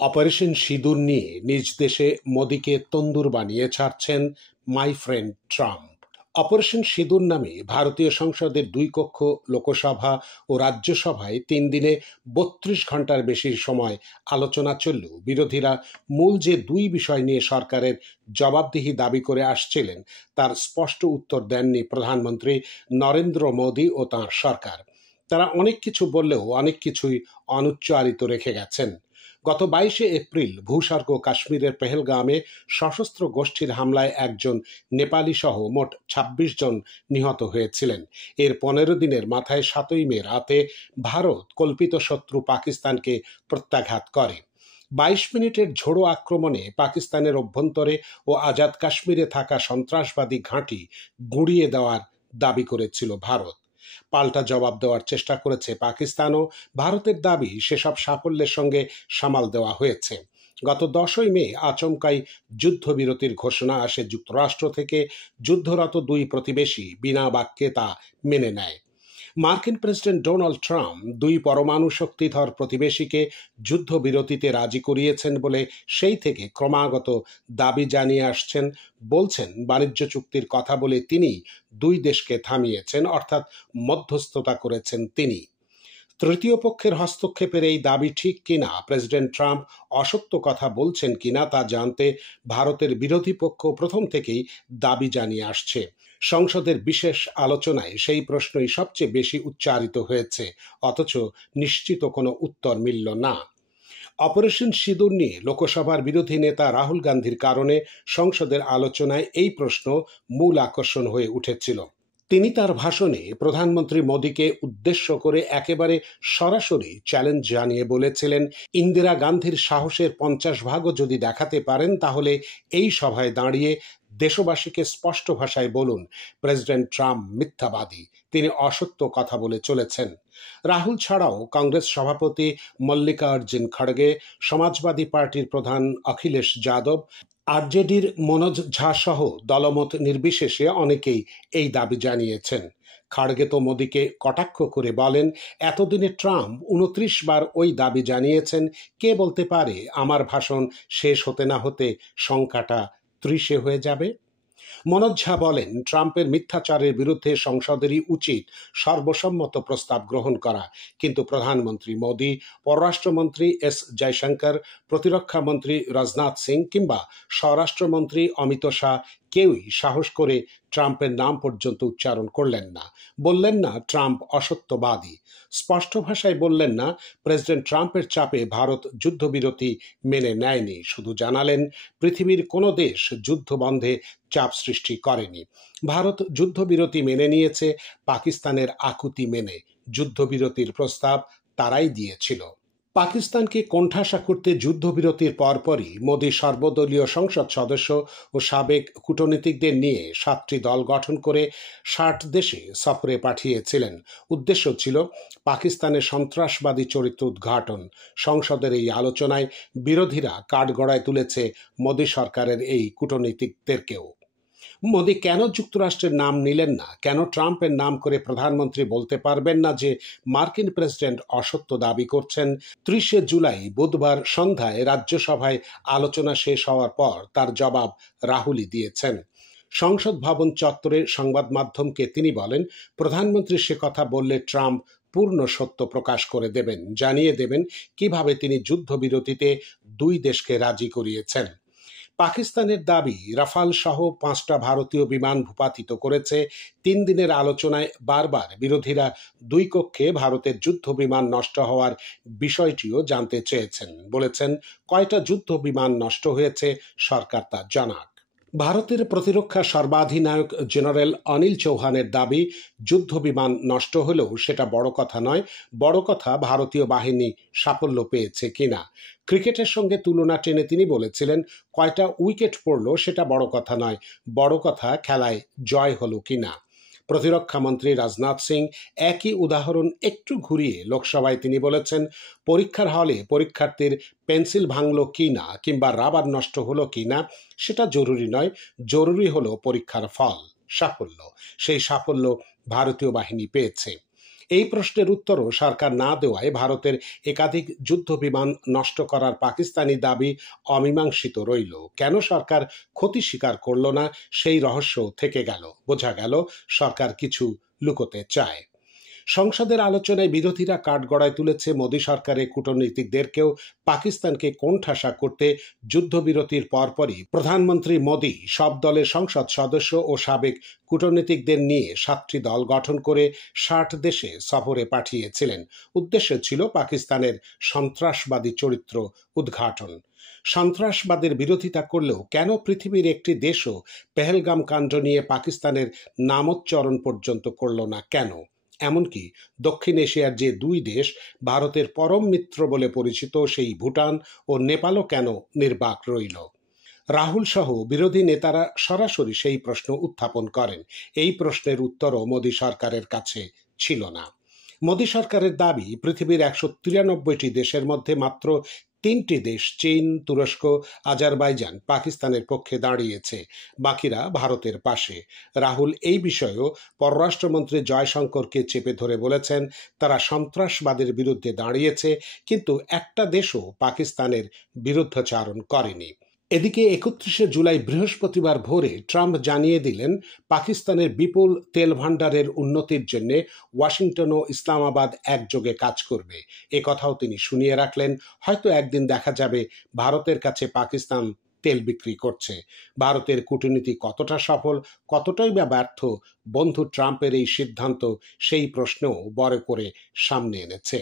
Operation সিঁদুর নিয়ে নিজ দেশে মোদিকে তন্দুর বানিয়ে ছাড়ছেন মাই ফ্রেন্ড ট্রাম্প। অপারেশন সিঁদুর নামে ভারতীয় সংসদের দুই কক্ষ লোকসভা ও রাজ্যসভায় 3 দিনে 32 ঘন্টার বেশি সময় আলোচনা চললেও বিরোধীরা মূল যে দুই বিষয় নিয়ে সরকারের জবাবদিহি দাবি করে আসছিলেন তার স্পষ্ট উত্তর দেননি প্রধানমন্ত্রী নরেন্দ্র মোদি ও তাঁর সরকার। তারা অনেক কিছু বললেও অনেক কিছুই অনুচ্চারিত রেখে গেছেন। গত 22শে এপ্রিল ভূস্বর্গ কাশ্মীরের পেহেলগামে সশস্ত্র গোষ্ঠীর হামলায় একজন নেপালি সহ মোট ২৬ জন নিহত হয়েছিলেন। এর 15 দিনের মাথায় 7ই মে রাতে ভারত কল্পিত শত্রু পাকিস্তানকে প্রত্যাঘাত করে। 22 মিনিটের ঝোড়ো আক্রমণে পাকিস্তানের অভ্যন্তরে ও আজাদ কাশ্মীরে থাকা সন্ত্রাসবাদী ঘাঁটি গুঁড়িয়ে দেওয়ার দাবি করেছিল ভারত। পাল্টা জবাব দেওয়ার চেষ্টা করেছে পাকিস্তানও। ভারতের দাবি সেসব সাফল্যের সঙ্গে সামাল দেওয়া হয়েছে। গত 10ই মে আচমকাই যুদ্ধবিরতির ঘোষণা আসে যুক্তরাষ্ট্র থেকে। যুদ্ধরত দুই প্রতিবেশী বিনা বাক্যে তা মেনে নেয়। মার্কিন প্রেসিডেন্ট ডোনাল্ড ট্রাম্প দুই পরমাণু শক্তিধর প্রতিবেশীকে যুদ্ধবিরতিতে রাজি করিয়েছেন বলে সেই থেকে ক্রমাগত দাবি জানিয়ে আসছেন। বলছেন বাণিজ্য চুক্তির কথা বলে তিনি দুই দেশকে থামিয়েছেন, অর্থাৎ মধ্যস্থতা করেছেন তিনি। তৃতীয় পক্ষের হস্তক্ষেপের এই দাবি ঠিক কিনা, প্রেসিডেন্ট ট্রাম্প অসত্য কথা বলছেন কিনা তা জানতে ভারতের বিরোধী পক্ষ প্রথম থেকেই দাবি জানিয়ে আসছে। সংসদের বিশেষ আলোচনায় সেই প্রশ্নই সবচেয়ে বেশি উচ্চারিত হয়েছে, অথচ নিশ্চিত কোনো উত্তর মিলল না। অপারেশন সিঁদুর নিয়ে লোকসভার বিরোধী নেতা রাহুল গান্ধীর কারণে সংসদের আলোচনায় এই প্রশ্ন মূল আকর্ষণ হয়ে উঠেছিল। তিনি তার ভাষণে প্রধানমন্ত্রী মোদিকে উদ্দেশ্য করে একেবারে সরাসরি চ্যালেঞ্জ জানিয়ে বলেছিলেন, ইন্দিরা গান্ধীর সাহসের 50 ভাগও যদি দেখাতে পারেন তাহলে এই সভায় দাঁড়িয়ে দেশবাসীকে স্পষ্ট ভাষায় বলুন, প্রেসিডেন্ট ট্রাম্প মিথ্যাবাদী, তিনি অসত্য কথা বলে চলেছেন। রাহুল ছাড়াও কংগ্রেস সভাপতি মল্লিকার্জুন খড়গে, সমাজবাদী পার্টির প্রধান অখিলেশ যাদব, আরজেডির মনোজ ঝা সহ দলমত নির্বিশেষে অনেকেই এই দাবি জানিয়েছেন। খাড়গে তো মোদিকে কটাক্ষ করে বলেন, এতদিনে ট্রাম্প 29 বার ওই দাবি জানিয়েছেন, কে বলতে পারে আমার ভাষণ শেষ হতে না হতে সংখ্যাটা 30-এ হয়ে যাবে। মনোজ ঝা বলেন, ট্রাম্পের মিথ্যাচারের বিরুদ্ধে সংসদেরই উচিত সর্বসম্মত প্রস্তাব গ্রহণ করা, কিন্তু প্রধানমন্ত্রী মোদি, পররাষ্ট্রমন্ত্রী এস জয়শঙ্কর, প্রতিরক্ষা মন্ত্রী রাজনাথ সিং কিংবা স্বরাষ্ট্রমন্ত্রী অমিত শাহ কেউই সাহস করে ট্রাম্পের নাম পর্যন্ত উচ্চারণ করলেন না। বললেন না ট্রাম্প অসত্যবাদী, স্পষ্ট ভাষায় বললেন না প্রেসিডেন্ট ট্রাম্পের চাপে ভারত যুদ্ধবিরতি মেনে নেয়নি, শুধু জানালেন পৃথিবীর কোনো দেশ যুদ্ধ বন্ধে চাপ সৃষ্টি করেনি। ভারত যুদ্ধবিরতি মেনে নিয়েছে পাকিস্তানের আকুতি মেনে। যুদ্ধবিরতির প্রস্তাব তারাই দিয়েছিল। পাকিস্তানকে কোণঠাসা করতে যুদ্ধবিরতির পরপরই মোদি সর্বদলীয় সংসদ সদস্য ও সাবেক কূটনীতিকদের নিয়ে 7টি দল গঠন করে 60 দেশে সফরে পাঠিয়েছিলেন। উদ্দেশ্য ছিল পাকিস্তানের সন্ত্রাসবাদী চরিত্র উদ্ঘাটন। সংসদের এই আলোচনায় বিরোধীরা কাঠগড়ায় তুলেছে মোদি সরকারের এই কূটনীতিকদেরকেও। মোদি কেন যুক্তরাষ্ট্রের নাম নিলেন না? কেন ট্রাম্পের নাম করে প্রধানমন্ত্রী বলতে পারবেন না যে মার্কিন প্রেসিডেন্ট অসত্য দাবি করছেন? 30শে জুলাই বুধবার সন্ধ্যায় রাজ্যসভায় আলোচনা শেষ হওয়ার পর তার জবাব রাহুলই দিয়েছেন। সংসদ ভবন চত্বরে সংবাদ মাধ্যমকে তিনি বলেন, প্রধানমন্ত্রী সে কথা বললে ট্রাম্প পূর্ণ সত্য প্রকাশ করে দেবেন, জানিয়ে দেবেন কিভাবে তিনি যুদ্ধবিরতিতে দুই দেশকে রাজি করিয়েছেন। পাকিস্তানের দাবি, রাফাল সহ 5টা ভারতীয় বিমান ভূপাতিত করেছে। 3 দিনের আলোচনায় বারবার বিরোধীরা দুই কক্ষে ভারতের যুদ্ধ বিমান নষ্ট হওয়ার বিষয়টিও জানতে চেয়েছেন। বলেছেন, কয়টা যুদ্ধ বিমান নষ্ট হয়েছে সরকার তা জানাক। ভারতের প্রতিরক্ষা সর্বাধিনায়ক জেনারেল অনিল চৌহানের দাবি, যুদ্ধ বিমান নষ্ট হলেও সেটা বড় কথা নয়, বড় কথা ভারতীয় বাহিনী সাফল্য পেয়েছে কিনা। ক্রিকেটের সঙ্গে তুলনা টেনে তিনি বলেছিলেন, কয়টা উইকেট পড়লো সেটা বড় কথা নয়, বড় কথা খেলায় জয় হলো কিনা। প্রতিরক্ষা মন্ত্রী রাজনাথ সিং একই উদাহরণ একটু ঘুরিয়ে লোকসভায় তিনি বলেছেন, পরীক্ষার হলে পরীক্ষার্থীর পেন্সিল ভাঙলো কিনা কিংবা রাবার নষ্ট হলো কিনা সেটা জরুরি নয়, জরুরি হলো পরীক্ষার ফল, সাফল্য। সেই সাফল্য ভারতীয় বাহিনী পেয়েছে। এই প্রশ্নের উত্তরও সরকার না দেওয়ায় ভারতের একাধিক যুদ্ধবিমান নষ্ট করার পাকিস্তানি দাবি অমীমাংসিত রইল। কেন সরকার ক্ষতি স্বীকার করল না, সেই রহস্য থেকে গেল। বোঝা গেল সরকার কিছু লুকোতে চায়। সংসদের আলোচনায় বিরোধীরা কাঠগড়ায় তুলেছে মোদী সরকারের কূটনীতিকদেরকেও পাকিস্তানকে কোণঠাসা করতে যুদ্ধবিরতির পরপরই প্রধানমন্ত্রী মোদী সব দলের সংসদ সদস্য ও সাবেক কূটনীতিকদের নিয়ে 7টি দল গঠন করে 60 দেশে সফরে পাঠিয়েছিলেন। উদ্দেশ্য ছিল পাকিস্তানের সন্ত্রাসবাদী চরিত্র উদ্ঘাটন। সন্ত্রাসবাদের বিরোধিতা করলেও কেন পৃথিবীর একটি দেশও পেহেলগাম কাণ্ড নিয়ে পাকিস্তানের নামোচ্চারণ পর্যন্ত করল না? কেন? এমনকি দক্ষিণ এশিয়ার যে দুই দেশ ভারতের পরম মিত্র বলে পরিচিত, সেই ভুটান ও নেপালও কেন নির্বাক রইল? রাহুল সহ বিরোধী নেতারা সরাসরি সেই প্রশ্ন উত্থাপন করেন। এই প্রশ্নের উত্তরও মোদী সরকারের কাছে ছিল না। মোদী সরকারের দাবি, পৃথিবীর 193টি দেশের মধ্যে মাত্র 3টি দেশ, চীন, তুরস্ক, আজারবাইজান, পাকিস্তানের পক্ষে দাঁড়িয়েছে, বাকিরা ভারতের পাশে। রাহুল এই বিষয়েও পররাষ্ট্রমন্ত্রী জয়শঙ্করকে চেপে ধরে বলেছেন, তারা সন্ত্রাসবাদের বিরুদ্ধে দাঁড়িয়েছে, কিন্তু একটা দেশও পাকিস্তানের বিরুদ্ধাচারণ করেনি। এদিকে 31শে জুলাই বৃহস্পতিবার ভোরে ট্রাম্প জানিয়ে দিলেন, পাকিস্তানের বিপুল তেল ভাণ্ডারের উন্নতির জন্য ওয়াশিংটন ও ইসলামাবাদ একযোগে কাজ করবে। এ কথাও তিনি শুনিয়ে রাখলেন, হয়তো একদিন দেখা যাবে ভারতের কাছে পাকিস্তান তেল বিক্রি করছে। ভারতের কূটনীতি কতটা সফল, কতটাই বা ব্যর্থ বন্ধু ট্রাম্পের এই সিদ্ধান্ত, সেই প্রশ্নও বড় করে সামনে এনেছে।